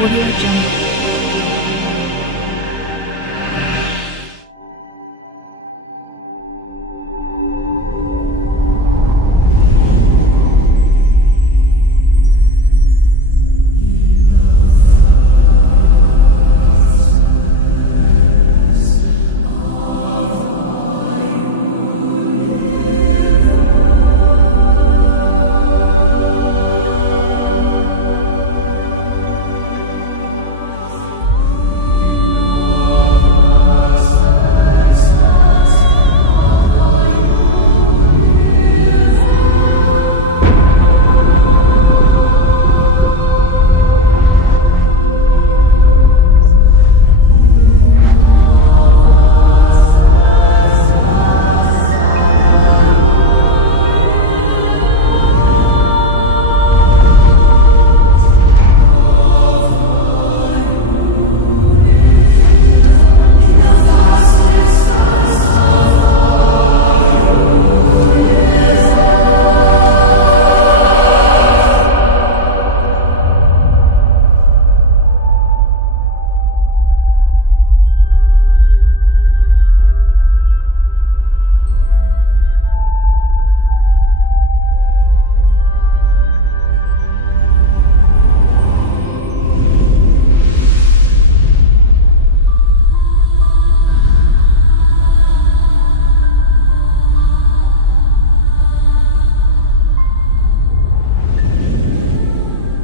Audio Jungle.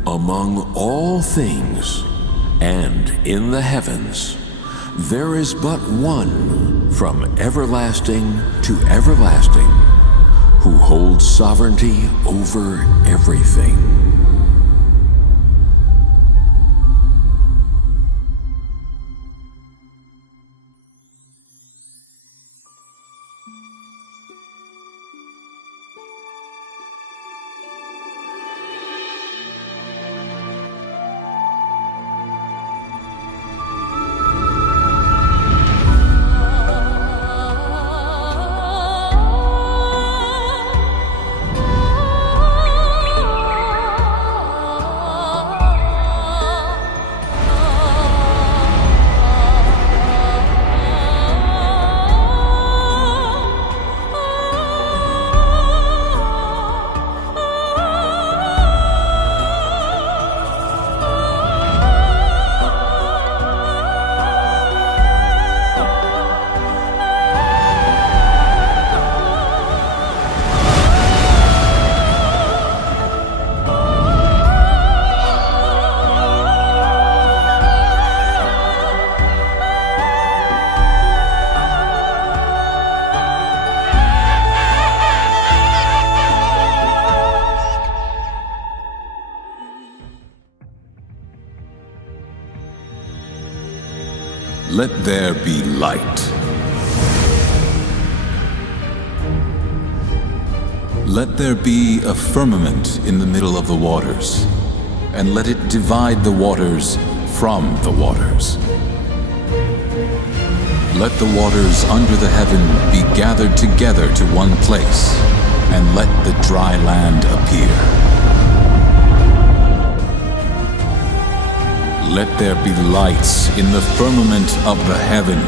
Among all things and in the heavens, there is but one from everlasting to everlasting who holds sovereignty over everything. Let there be light. Let there be a firmament in the middle of the waters, and let it divide the waters from the waters. Let the waters under the heaven be gathered together to one place, and let the dry land appear. Let there be lights in the firmament of the heaven.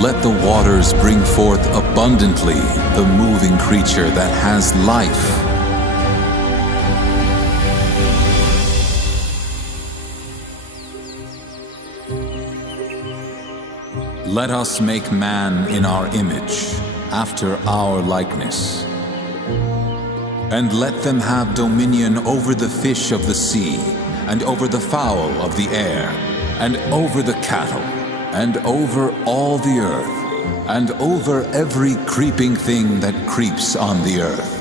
Let the waters bring forth abundantly the moving creature that has life. Let us make man in our image, after our likeness. And let them have dominion over the fish of the sea, and over the fowl of the air, and over the cattle, and over all the earth, and over every creeping thing that creeps on the earth.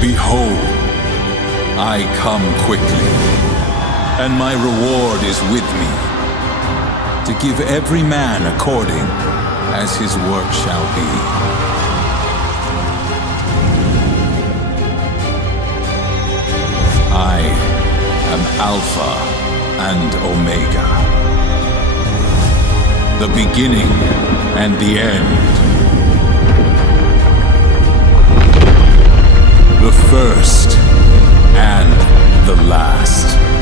Behold, I come quickly, and my reward is with me, to give every man according as his work shall be. I am Alpha and Omega, the beginning and the end. The first and the last.